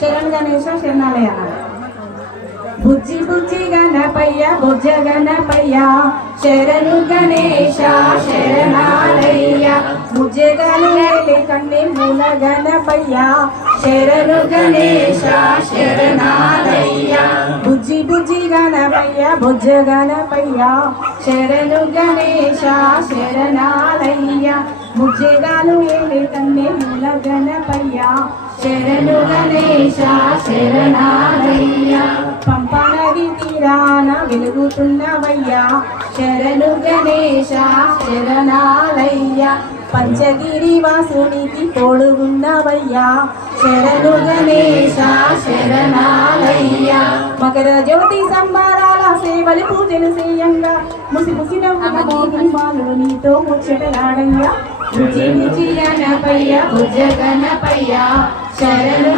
శరణ్ గణేశ శరణాలయ బుజ్జి బుజ్జి గణపయ్య బుజ్జ గణపయ్య శరణు గణేశ శరణాలయ్య. బుజ్జ ఏలి కన్ని మూల గణపయ్య శరణు గణేశ శరణాలయ్య. బుజ్జి బుజ్జి గణపయ్య బుజ్జ గణపయ్య శరణు గణేశ శరణాలయ్య. బుజ్జగాలు ఏలి కన్ని మూల గణపయ్య. శరణు గణేశ శరణాలయ్య. పంపా నది తీరాన వెలుగుతున్నవయ్యా. శరణు గణేశ శరణాలయ్య. పంచగిరి వాసునికి తోడుగున్నవయ్యా. శరణు గణేశ శరణాలయ్య. మకర జ్యోతి సంబారాల సేవలు పూజలు చేయంగా. ముసి ముసి మాలో నీతో ముచ్చటలాడయ్యా. రుచి రుచి గణపయ్య భుజ గణపయ్య శరణు